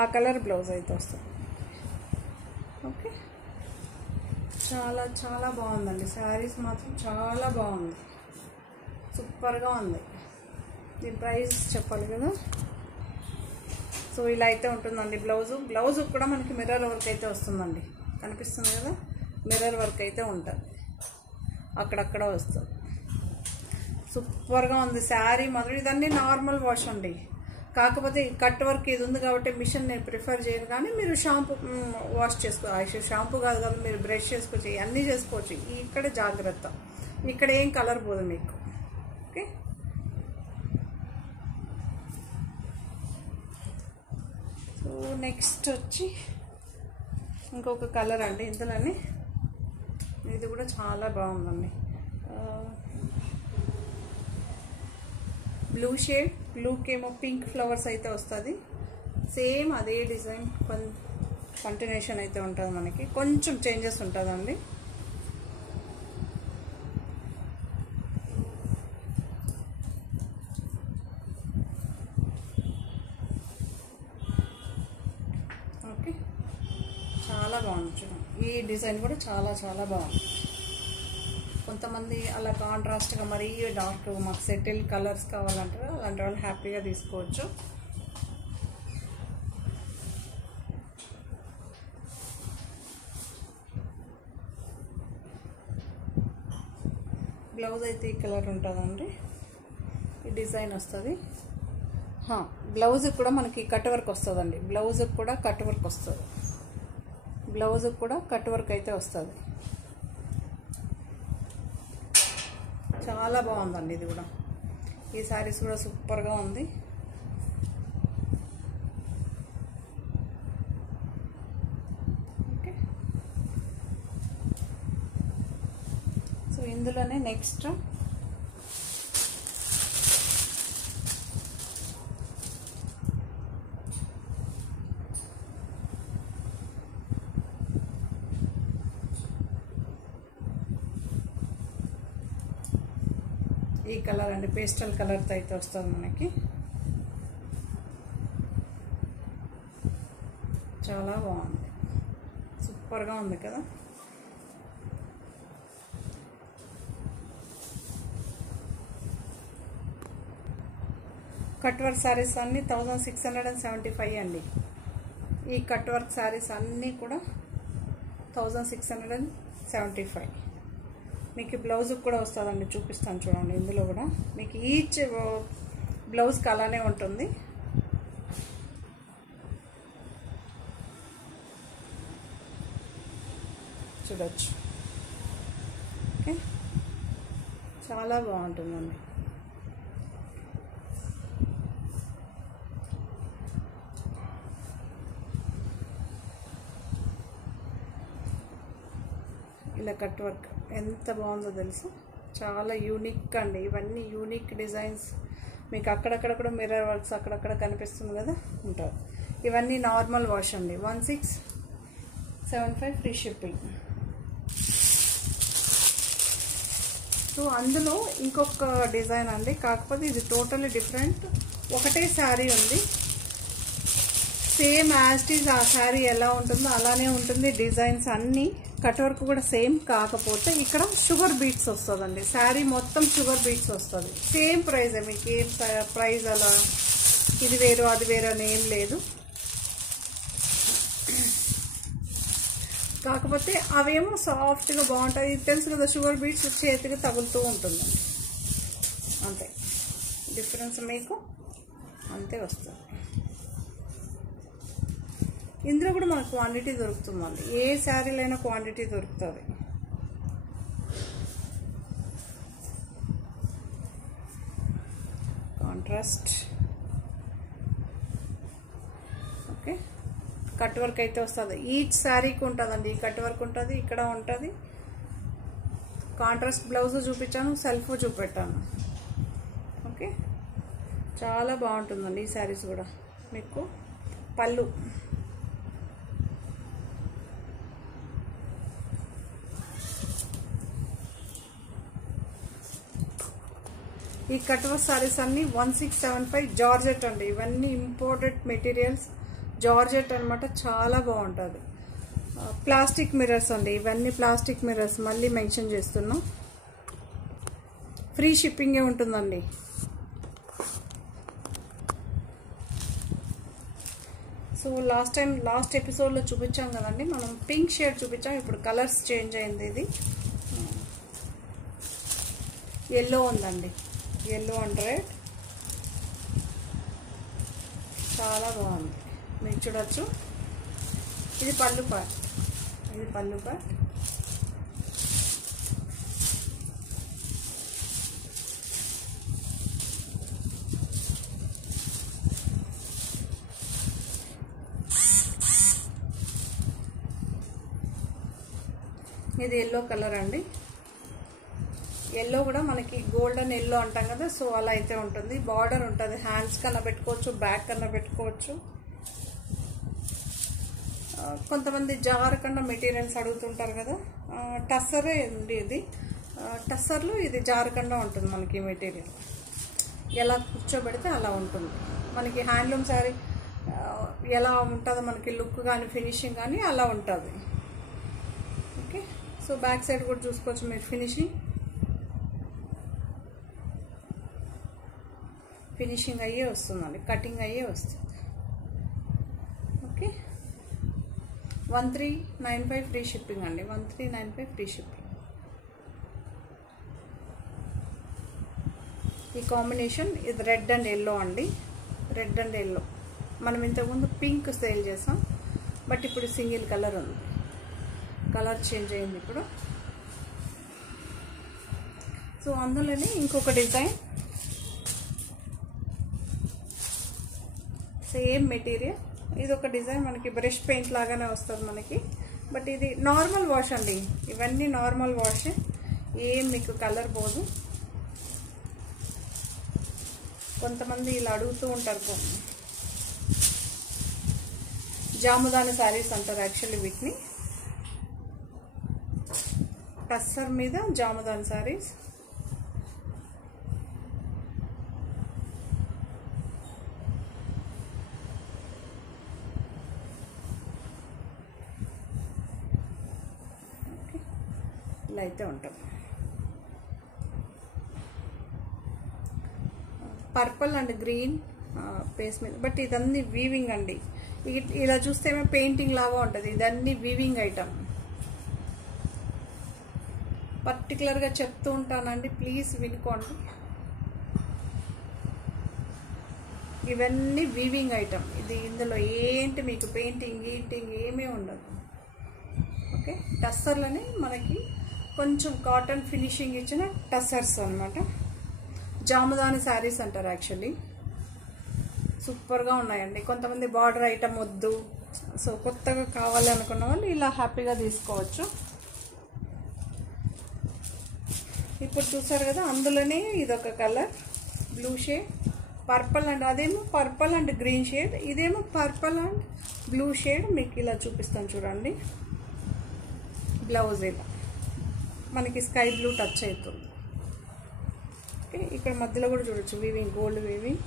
ఆ కలర్ బ్లౌజ్ అయితే వస్తుంది. ఓకే, చాలా చాలా బాగుందండి. శారీస్ మాత్రం చాలా బాగుంది, సూపర్గా ఉంది. దీని ప్రైస్ చెప్పాలి కదా. సో ఇలా అయితే ఉంటుందండి బ్లౌజ్ కూడా మనకి మిర్రర్ వర్క్ అయితే వస్తుందండి, కనిపిస్తుంది కదా, మిర్రర్ వర్క్ అయితే ఉంటుంది, అక్కడక్కడ వస్తుంది. సూపర్గా ఉంది శారీ మాత్రం. ఇదన్నీ నార్మల్ వాష్ అండి, కాకపోతే కట్ వర్క్ ఇది ఉంది కాబట్టి మిషన్ నేను ప్రిఫర్ చేయను. కానీ మీరు షాంపూ వాష్ చేసుకోవచ్చు, షాంపూ కాదు కదా, మీరు బ్రష్ చేసుకోవచ్చు, అన్నీ చేసుకోవచ్చు. ఇక్కడ జాగ్రత్త, ఇక్కడ ఏం కలర్ పోదు మీకు. ఓకే, సో నెక్స్ట్ వచ్చి ఇంకొక కలర్ అండి ఇందులోనే. ఇది కూడా చాలా బాగుందండి, బ్లూ షేడ్. బ్లూకేమో పింక్ ఫ్లవర్స్ అయితే వస్తుంది, సేమ్ అదే డిజైన్ కంటిన్యూషన్ అయితే ఉంటుంది మనకి, కొంచెం చేంజెస్ ఉంటుందండి. ఓకే, చాలా బాగుంది చూడండి, ఈ డిజైన్ కూడా చాలా చాలా బాగుంది. కొంతమంది అలా కాంట్రాస్ట్గా మరీ డార్క్ మాకు సెటిల్ కలర్స్ కావాలంటారు, అలాంటి వాళ్ళు హ్యాపీగా తీసుకోవచ్చు. బ్లౌజ్ అయితే ఈ కలర్ ఉంటుందండి, ఈ డిజైన్ వస్తుంది. బ్లౌజ్ కూడా మనకి కట్ వర్క్ వస్తుందండి, బ్లౌజ్ కూడా కట్ వర్క్ వస్తుంది, బ్లౌజ్ కూడా కట్ వర్క్ అయితే వస్తుంది. చాలా బాగుందండి ఇది కూడా. ఈ శారీస్ కూడా సూపర్గా ఉంది. ఓకే, సో ఇందులోనే నెక్స్ట్ ఈ కలర్ అండి, పేస్టల్ కలర్తో అయితే వస్తుంది మనకి. చాలా బాగుంది, సూపర్గా ఉంది కదా. కట్ వర్క్ శారీస్ అన్నీ 1675 అండి. ఈ కట్ వర్క్ శారీస్ అన్నీ కూడా 1675. మీకు బ్లౌజ్కి కూడా వస్తుందండి, చూపిస్తాను చూడండి. ఇందులో కూడా మీకు ఈచ్ బ్లౌజ్కి అలానే ఉంటుంది. చూడొచ్చు. ఓకే, చాలా బాగుంటుందండి. ఇలా కట్ వర్క్ ఎంత బాగుందో తెలుసు, చాలా యూనిక్ అండి. ఇవన్నీ యూనిక్ డిజైన్స్. మీకు అక్కడక్కడ కూడా మిర్రర్ వర్క్స్ అక్కడక్కడ కనిపిస్తుంది కదా, ఉంటారు. ఇవన్నీ నార్మల్ వాష్ అండి. 1675 ఫ్రీ షిప్పింగ్. సో అందులో ఇంకొక డిజైన్ అండి, కాకపోతే ఇది టోటల్లీ డిఫరెంట్. ఒకటే శారీ ఉంది, సేమ్ యాజ్ ఇట్ ఈజ్. ఆ శారీ ఎలా ఉంటుందో అలానే ఉంటుంది. డిజైన్స్ అన్నీ కట్ వర్క్ కూడా సేమ్, కాకపోతే ఇక్కడ షుగర్ బీట్స్ వస్తుందండి. శారీ మొత్తం షుగర్ బీట్స్ వస్తుంది. సేమ్ ప్రైస్, మీకు ఏం ప్రైస్ అలా ఇది వేరు అది వేరు అని ఏం లేదు. కాకపోతే అవేమో సాఫ్ట్గా బాగుంటాయి. తెలుసు కదా, షుగర్ బీట్స్ చేతికి తగులుతూ ఉంటుందండి, అంతే డిఫరెన్స్ మీకు అంతే వస్తుంది. ఇందులో కూడా మనకు క్వాంటిటీ దొరుకుతుందండి, ఏ శారీలో అయినా క్వాంటిటీ దొరుకుతుంది. కాంట్రాస్ట్. ఓకే, కట్ వర్క్ అయితే వస్తుంది. ఈచ్ శారీకి ఉంటుందండి, ఈ కట్ వర్క్ ఉంటుంది, ఇక్కడ ఉంటుంది. కాంట్రాస్ట్ బ్లౌజ్ చూపించాను, సెల్ఫ్ చూపెట్టాను. ఓకే, చాలా బాగుంటుందండి ఈ శారీస్ కూడా. మీకు పళ్ళు, ఈ కట్ వర్క్ శారీస్ అన్నీ 1675 జార్జెట్ అండి. ఇవన్నీ ఇంపోర్టెడ్ మెటీరియల్స్, జార్జెట్ అనమాట. చాలా బాగుంటుంది. ప్లాస్టిక్ మిర్రర్స్ అండి, ఇవన్నీ ప్లాస్టిక్ మిర్రర్స్. మళ్ళీ మెన్షన్ చేస్తున్నాం, ఫ్రీ షిప్పింగే ఉంటుందండి. సో లాస్ట్ ఎపిసోడ్లో చూపించాం కదండి మనం, పింక్ షేడ్ చూపించాం. ఇప్పుడు కలర్స్ చేంజ్ అయింది. ఇది ఎల్లో ఉందండి, ఎల్లో అండ్ రెడ్. చాలా బాగుంది, మీరు చూడొచ్చు. ఇది పళ్ళు పార్ట్, ఇది పళ్ళు పార్ట్. ఇది ఎల్లో కలర్ అండి. ఎల్లో కూడా మనకి గోల్డెన్ ఎల్లో అంటాం కదా, సో అలా అయితే ఉంటుంది. బార్డర్ ఉంటుంది, హ్యాండ్స్ కన్నా పెట్టుకోవచ్చు, బ్యాక్ కన్నా పెట్టుకోవచ్చు. కొంతమంది జారకుండా మెటీరియల్స్ అడుగుతుంటారు కదా, టస్సరే ఉంది ఇది. టస్సర్లో ఇది జారకుండా ఉంటుంది మనకి మెటీరియల్. ఎలా కూర్చోబెడితే అలా ఉంటుంది మనకి. హ్యాండ్లూమ్ శారీ ఎలా ఉంటుందో మనకి లుక్ కానీ ఫినిషింగ్ కానీ అలా ఉంటుంది. ఓకే, సో బ్యాక్ సైడ్ కూడా చూసుకోవచ్చు మీరు. ఫినిషింగ్ అయ్యే వస్తుందండి, కటింగ్ అయ్యే వస్తుంది. ఓకే, 1395 ఫ్రీ షిప్పింగ్ అండి. 1395 ఫ్రీ షిప్పింగ్. ఈ కాంబినేషన్ ఇది రెడ్ అండ్ ఎల్లో అండి. రెడ్ అండ్ ఎల్లో మనం ఇంతకుముందు పింక్ సేల్ చేసాం, బట్ ఇప్పుడు సింగిల్ కలర్ ఉంది. కలర్ చేంజ్ అయింది ఇప్పుడు. సో అందులోనే ఇంకొక డిజైన్, సేమ్ మెటీరియల్. ఇది ఒక డిజైన్ మనకి బ్రష్ పెయింట్ లాగానే వస్తుంది మనకి, బట్ ఇది నార్మల్ వాష్ అండి. ఇవన్నీ నార్మల్ వాష్, ఏం మీకు కలర్ పోదు. కొంతమంది ఇలా అడుగుతూ ఉంటారు, జాముదాని శారీస్ అంటారు యాక్చువల్లీ వీటిని. టస్సర్ మీద జాముదాని శారీస్. ఇలా అయితే ఉంటుంది. పర్పుల్ అండ్ గ్రీన్ పేస్ మీద, బట్ ఇదన్నీ వీవింగ్ అండి. ఇలా చూస్తేమో పెయింటింగ్ లాగా ఉంటుంది, ఇదన్నీ వీవింగ్ ఐటమ్. పర్టికులర్గా చెప్తూ ఉంటానండి, ప్లీజ్ వినుకోండి. ఇవన్నీ వీవింగ్ ఐటమ్. ఇందులో ఏంటి మీకు పెయింటింగ్ ఏమీ ఉండదు. ఓకే, టస్సర్లని మనకి కొంచెం కాటన్ ఫినిషింగ్ ఇచ్చిన టస్సర్స్ అనమాట. జాముదాని శారీస్ అంటారు యాక్చువల్లీ. సూపర్గా ఉన్నాయండి. కొంతమంది బార్డర్ ఐటమ్ వద్దు, సో కొత్తగా కావాలి అనుకున్న వాళ్ళు ఇలా హ్యాపీగా తీసుకోవచ్చు. ఇప్పుడు చూసారు కదా, అందులోనే ఇదొక colour blue shade, purple and అదేమో పర్పుల్ అండ్ గ్రీన్ షేడ్, ఇదేమో పర్పుల్ అండ్ బ్లూ షేడ్. మీకు ఇలా చూపిస్తాను చూడండి. బ్లౌజ్ ఇలా మనకి స్కై బ్లూ టచ్ అవుతుంది. ఓకే, ఇక్కడ మధ్యలో కూడా చూడొచ్చు వీవింగ్, గోల్డ్ వీవింగ్,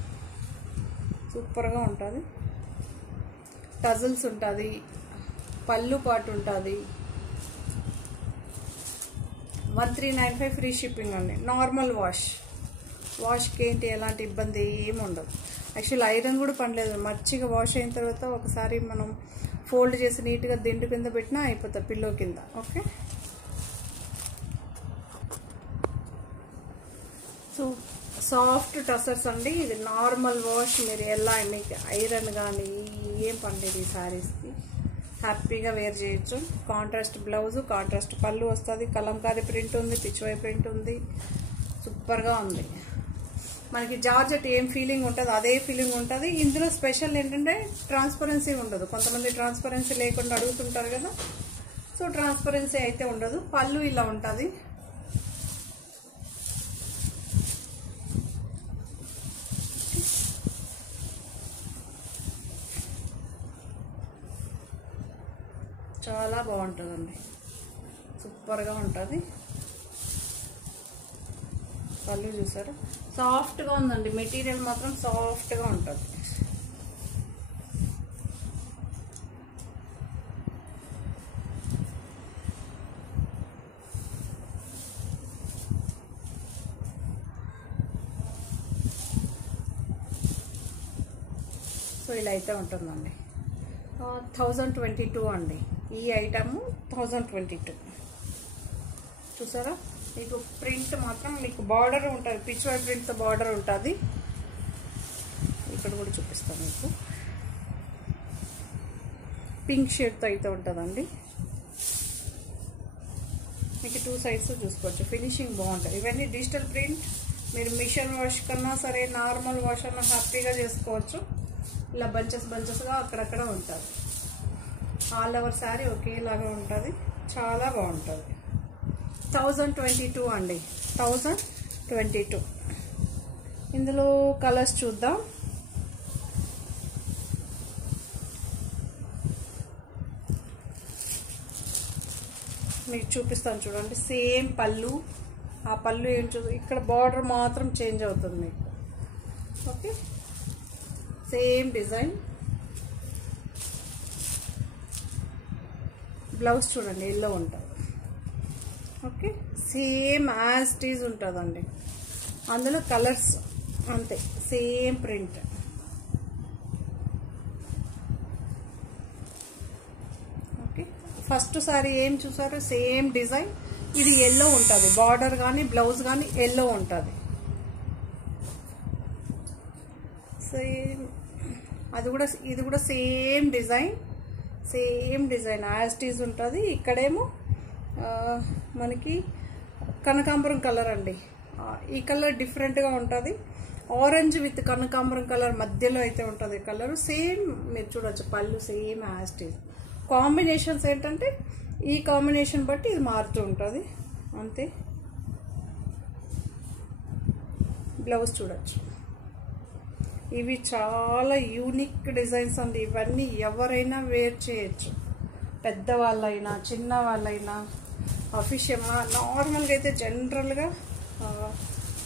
సూపర్గా ఉంటుంది. టజల్స్ ఉంటుంది, పళ్ళు పాటు ఉంటుంది. 1395 ఫ్రీ షిప్పింగ్ అండి. నార్మల్ వాష్కి ఏంటి ఎలాంటి ఇబ్బంది ఏమి ఉండదు. యాక్చువల్లీ ఐరన్ కూడా పనిలేదు, మంచిగా వాష్ అయిన తర్వాత ఒకసారి మనం ఫోల్డ్ చేసి నీట్గా దిండు కింద పెట్టినా అయిపోతుంది, పిల్లో కింద. ఓకే, సో సాఫ్ట్ టసర్స్ అండి. ఇది నార్మల్ వాష్, మీరు ఎలా మీకు ఐరన్ కానీ ఏం పనిలేదు. ఈ శారీస్కి హ్యాపీగా వేర్ చేయొచ్చు. కాంట్రాస్ట్ బ్లౌజు, కాంట్రాస్ట్ పళ్ళు వస్తుంది, కలంకారీ ప్రింట్ ఉంది, పిచ్వై ప్రింట్ ఉంది, సూపర్గా ఉంది. మనకి జార్జెట్ ఏం ఫీలింగ్ ఉంటుంది అదే ఫీలింగ్ ఉంటుంది. ఇందులో స్పెషల్ ఏంటంటే ట్రాన్స్పరెన్సీ ఉండదు. కొంతమంది ట్రాన్స్పరెన్సీ లేకుండా అడుగుతుంటారు కదా, సో ట్రాన్స్పరెన్సీ అయితే ఉండదు. పళ్ళు ఇలా ఉంటుంది. చాలా బాగుంటుందండి, సూపర్గా ఉంటుంది. పళ్ళు చూసారా, సాఫ్ట్గా ఉందండి. మెటీరియల్ మాత్రం సాఫ్ట్గా ఉంటుంది. సో ఇలా అయితే ఉంటుందండి. 1022 అండి ఈ ఐటమ్. 1022 చూసారా. మీకు ప్రింట్ మాత్రం మీకు బార్డర్ ఉంటుంది, పిచ్ వై ప్రింట్తో బార్డర్ ఉంటుంది. ఇక్కడ కూడా చూపిస్తాను మీకు. పింక్ షేడ్తో అయితే ఉంటుందండి. మీకు 2 సైడ్స్ చూసుకోవచ్చు. ఫినిషింగ్ బాగుంటుంది. ఇవన్నీ డిజిటల్ ప్రింట్. మీరు మిషన్ వాష్ కన్నా సరే నార్మల్ వాష్ అన్నా హ్యాపీగా చేసుకోవచ్చు. ఇలా బంచెస్గా అక్కడక్కడ ఉంటుంది. ఆల్ ఓవర్ శారీ ఒకేలాగా ఉంటుంది, చాలా బాగుంటుంది. 1022 అండి, 1022. ఇందులో కలర్స్ చూద్దాం. మీకు చూపిస్తాను చూడండి. సేమ్ పళ్ళు, ఆ పళ్ళు ఏం ఇక్కడ బార్డర్ మాత్రం చేంజ్ అవుతుంది మీకు. Okay, same design. బ్లౌజ్ చూడండి ఎల్లో ఉంటుంది. Okay, same as it is ఉంటుందండి. అందులో కలర్స్ అంతే, same print. Okay, first sorry ఏం చూసారో సేమ్ డిజైన్. ఇది ఎల్లో ఉంటుంది, బార్డర్ కానీ బ్లౌజ్ కానీ ఎల్లో ఉంటుంది. సేమ్ ఇది కూడా same design as it is ఉంటుంది. ఇక్కడేమో మనకి కనకాంబరం కలర్ అండి. ఈ కలర్ డిఫరెంట్గా ఉంటుంది. ఆరెంజ్ విత్ కనకాంబరం కలర్ మధ్యలో అయితే ఉంటుంది కలర్. సేమ్ మీరు చూడవచ్చు, పళ్ళు same as it is. Combinations ఏంటంటే ఈ కాంబినేషన్ బట్టి ఇది మారుతూ ఉంటుంది అంతే. బ్లౌజ్ చూడొచ్చు. ఇవి చాలా యూనిక్ డిజైన్స్ అండి. ఇవన్నీ ఎవరైనా వేర్ చేయొచ్చు, పెద్దవాళ్ళైనా చిన్నవాళ్ళైనా. అఫీషియల్గా నార్మల్గా అయితే జనరల్గా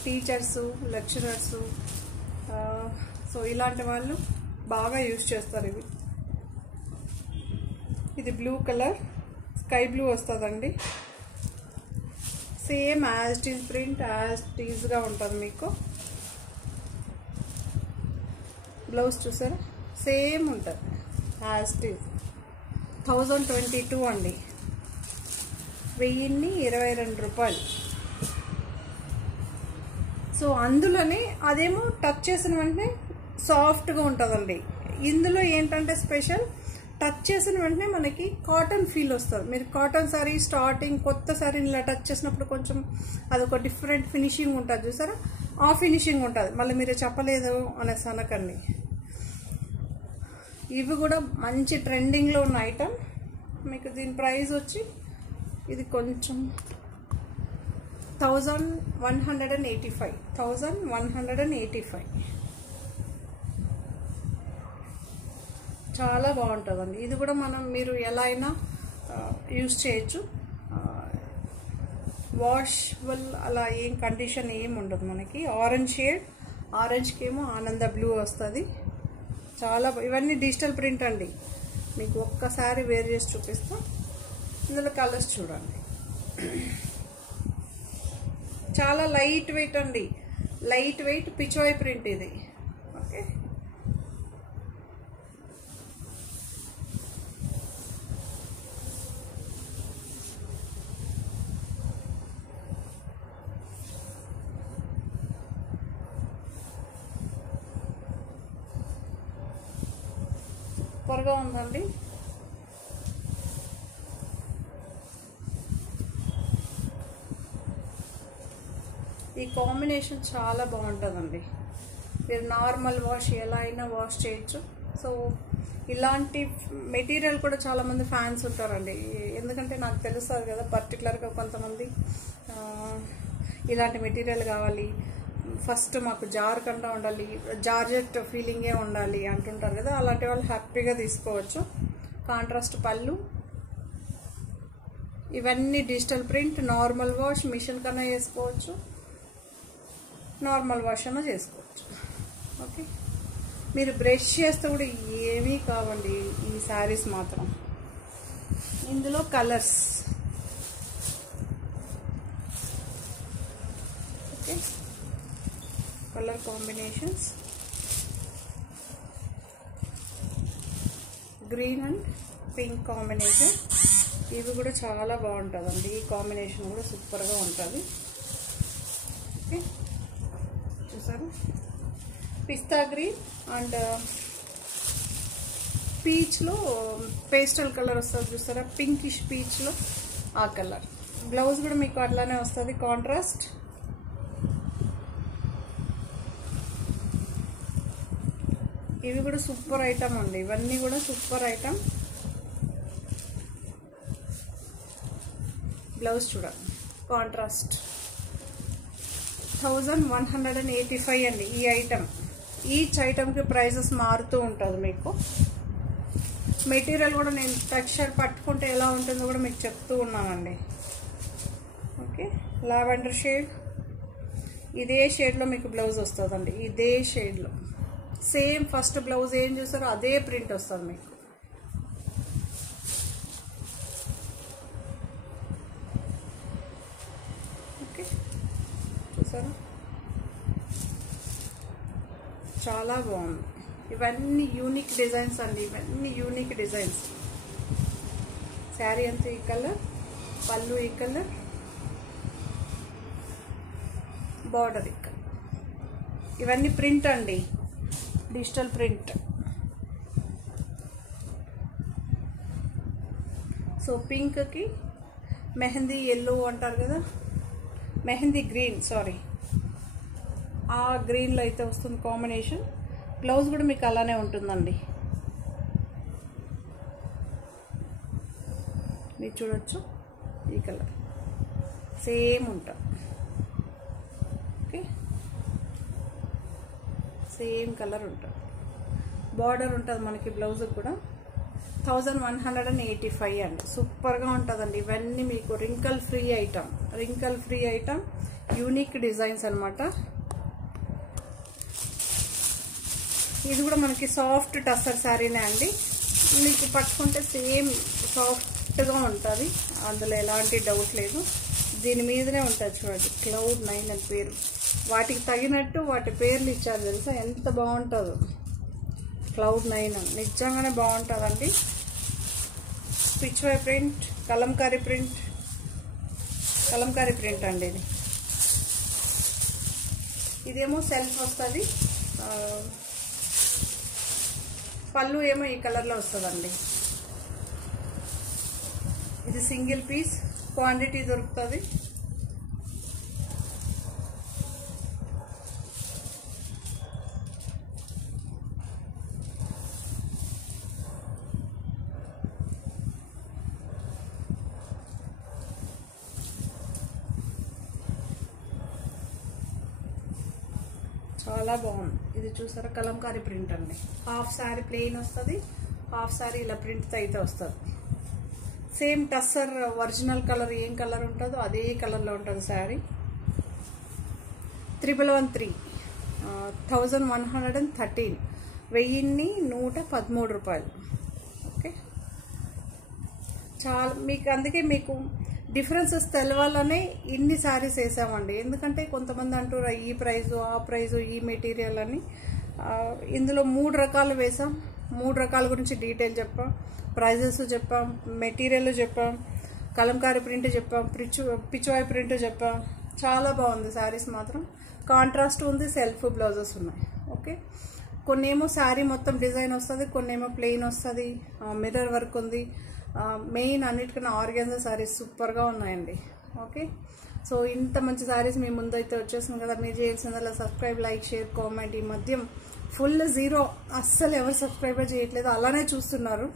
టీచర్సు, లెక్చరర్సు, సో ఇలాంటి వాళ్ళు బాగా యూజ్ చేస్తారు ఇవి. ఇది బ్లూ కలర్, స్కై బ్లూ వస్తుందండి. Same as these print as టీజ్గా ఉంటుంది మీకు. బ్లౌజ్ చూసారా సేమ్ ఉంటుంది యాజ్ టీజ్. 1022 అండి, 1022 రూపాయలు. సో అందులోనే అదేమో టచ్ చేసిన వెంటనే సాఫ్ట్గా ఉంటుందండి. ఇందులో ఏంటంటే స్పెషల్, టచ్ చేసిన వెంటనే మనకి కాటన్ ఫీల్ వస్తుంది. మీరు కాటన్ సారీ స్టార్టింగ్ కొత్త సారీని ఇలా టచ్ చేసినప్పుడు కొంచెం అదొక డిఫరెంట్ ఫినిషింగ్ ఉంటుంది చూసారా, ఆ ఫినిషింగ్ ఉంటుంది. మళ్ళీ మీరు చెప్పలేదు అనేసి అనకండి. ఇవి కూడా మంచి ట్రెండింగ్లో ఉన్న ఐటమ్. మీకు దీని ప్రైస్ వచ్చి ఇది కొంచెం 1185, 1185. చాలా బాగుంటుందండి. ఇది కూడా మీరు ఎలా అయినా యూజ్ చేయొచ్చు. వాషబుల్ అలా ఏం కండిషన్ ఏం ఉండదు మనకి. ఆరెంజ్ షేడ్, ఆరెంజ్కి ఏమో ఆనంద బ్లూ వస్తుంది. చాలా ఇవన్నీ డిజిటల్ ప్రింట్ అండి. మీకు ఒక్కసారి వేర్ చేసి చూపిస్తా. ఇందులో కలర్స్ చూడండి. చాలా లైట్ వెయిట్ అండి, లైట్ వెయిట్ పిచోయ్ ప్రింట్ ఇది. ఓకే, సూపర్గా ఉందండి. ఈ కాంబినేషన్ చాలా బాగుంటుందండి. మీరు నార్మల్ వాష్ ఎలా అయినా వాష్ చేయొచ్చు. సో ఇలాంటి మెటీరియల్ కూడా చాలామంది ఫ్యాన్స్ ఉంటారండి. ఎందుకంటే నాకు తెలుస్తుంది కదా, పర్టికులర్గా కొంతమంది ఇలాంటి మెటీరియల్ కావాలి, ఫస్ట్ మాకు జారకుండా ఉండాలి, జార్జెట్ ఫీలింగే ఉండాలి అంటుంటారు కదా. అలాంటి వాళ్ళు హ్యాపీగా తీసుకోవచ్చు. కాంట్రాస్ట్ పళ్ళు, ఇవన్నీ digital print. Normal wash machine కన్నా చేసుకోవచ్చు, నార్మల్ వాష్ అన్నా చేసుకోవచ్చు. ఓకే, మీరు బ్రష్ చేస్తే కూడా ఏమీ కావండి ఈ శారీస్ మాత్రం. ఇందులో colours, okay, colour combinations green and pink combination. ఇవి కూడా చాలా బాగుంటుందండి. ఈ కాంబినేషన్ కూడా సూపర్గా ఉంటుంది. ఓకే, చూసారు, పిస్తా గ్రీన్ అండ్ పీచ్లో పేస్టల్ కలర్ వస్తుంది చూసారా, పింకిష్ పీచ్లో ఆ కలర్. బ్లౌజ్ కూడా మీకు అట్లానే వస్తుంది కాంట్రాస్ట్. ఇవి కూడా సూపర్ ఐటమ్ అండి, ఇవన్నీ కూడా సూపర్ ఐటమ్. బ్లౌజ్ చూడండి కాంట్రాస్ట్. 1185 అండి ఈ ఐటమ్. ఈచ్ ఐటమ్కి ప్రైజెస్ మారుతూ ఉంటుంది మీకు. మెటీరియల్ కూడా నేను టెక్స్చర్ పట్టుకుంటే ఎలా ఉంటుందో కూడా మీకు చెప్తూ ఉన్నానండి. ఓకే, లావెండర్ షేడ్, ఇదే షేడ్లో మీకు బ్లౌజ్ వస్తుందండి. ఇదే షేడ్లో సేమ్ ఫస్ట్ బ్లౌజ్ ఏం చూసారో అదే ప్రింట్ వస్తుంది మీకు. ఓకే, చూసారా, చాలా బాగుంది. ఇవన్నీ యూనిక్ డిజైన్స్ అండి, ఇవన్నీ యూనిక్ డిజైన్స్. శారీ అంతా ఈ కలర్, పళ్ళు ఈ కలర్, బార్డర్ ఈ కలర్. ఇవన్నీ ప్రింట్ అండి, డిజిటల్ ప్రింట్. సో పింక్కి మెహందీ ఎల్లో అంటారు కదా, మెహందీ గ్రీన్, సారీ, ఆ గ్రీన్లో అయితే వస్తుంది కాంబినేషన్. బ్లౌజ్ కూడా మీకు అలానే ఉంటుందండి, మీరు చూడొచ్చు. ఈ కలర్ సేమ్ ఉంటుంది. ఓకే, సేమ్ కలర్ ఉంటుంది. బార్డర్ ఉంటుంది మనకి బ్లౌజ్ కూడా. 1185 అండి, సూపర్గా ఉంటుందండి. ఇవన్నీ మీకు wrinkle free item, wrinkle free item, unique designs అనమాట. ఇది కూడా మనకి సాఫ్ట్ టస్సర్ శారీనే అండి. మీకు పట్టుకుంటే సేమ్ సాఫ్ట్గా ఉంటుంది, అందులో ఎలాంటి డౌట్ లేదు. దీని మీదనే ఉంటుంది చూడండి, Cloud9 అని పేరు. వాటికి తగినట్టు వాటి పేర్లు ఇచ్చారు తెలుసా, ఎంత బాగుంటుందో. Cloud9 నిజంగానే బాగుంటుందండి. పిచ్వై ప్రింట్, కలంకారీ ప్రింట్ అండి ఇది. ఇదేమో సెల్ఫ్ వస్తుంది, పళ్ళు ఏమో ఈ కలర్లో వస్తుందండి. ఇది సింగిల్ పీస్, క్వాంటిటీ దొరుకుతుంది. చాలా బాగుంది. ఇది చూసారా, కలంకారీ ప్రింట్ అండి. హాఫ్ సారీ ప్లెయిన్ వస్తుంది, హాఫ్ సారీ ఇలా ప్రింట్తో అయితే వస్తుంది. సేమ్ టస్సర్ ఒరిజినల్ కలర్ ఏం కలర్ ఉంటుందో అదే కలర్లో ఉంటుంది శారీ. 1113, 1113, 1113 రూపాయలు. ఓకే, చాలా మీకు అందుకే మీకు డిఫరెన్సెస్ తెలవాలనే ఇన్ని శారీస్ వేసామండి. ఎందుకంటే కొంతమంది అంటారు ఈ ప్రైజు ఆ ప్రైజు ఈ మెటీరియల్ అని. ఇందులో 3 రకాలు వేసాం, 3 రకాల గురించి డీటెయిల్ చెప్పాం, ప్రైజెస్ చెప్పాం, మెటీరియల్ చెప్పాం, కలంకారీ ప్రింట్ చెప్పాం, పిచ్వాయ్ ప్రింట్ చెప్పాం. చాలా బాగుంది శారీస్ మాత్రం. కాంట్రాస్ట్ ఉంది, సెల్ఫ్ బ్లౌజెస్ ఉన్నాయి. ఓకే, కొన్నేమో శారీ మొత్తం డిజైన్ వస్తుంది, కొన్నేమో ప్లెయిన్ వస్తుంది, మిర్రర్ వర్క్ ఉంది. మెయిన్ అన్నిటికన్నా ఆర్గాన్జా శారీస్ సూపర్గా ఉన్నాయండి. ఓకే, సో ఇంత మంచి శారీస్ మీ ముందు అయితే వచ్చేసింది కదా. మీరు చేయాల్సిందల్లా సబ్స్క్రైబ్, లైక్, షేర్, కామెంట్. ఈ మధ్య ఫుల్ జీరో, అస్సలు ఎవరు సబ్స్క్రైబ్ చేయట్లేదు, అలానే చూస్తున్నారు.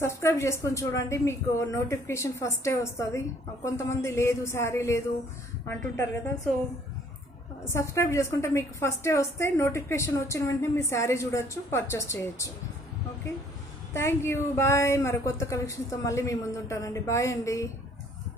సబ్స్క్రైబ్ చేసుకొని చూడండి, మీకు నోటిఫికేషన్ ఫస్టే వస్తుంది. కొంతమంది లేదు శారీ లేదు అంటుంటారు కదా, సో సబ్స్క్రైబ్ చేసుకుంటే మీకు ఫస్టే వస్తే నోటిఫికేషన్ వచ్చిన వెంటనే మీ శారీ చూడొచ్చు, పర్చేస్ చేయొచ్చు. Okay, thank you, bye. మరో కొత్త కలెక్షన్తో మళ్ళీ మీ ముందు ఉంటానండి. బాయ్ అండి.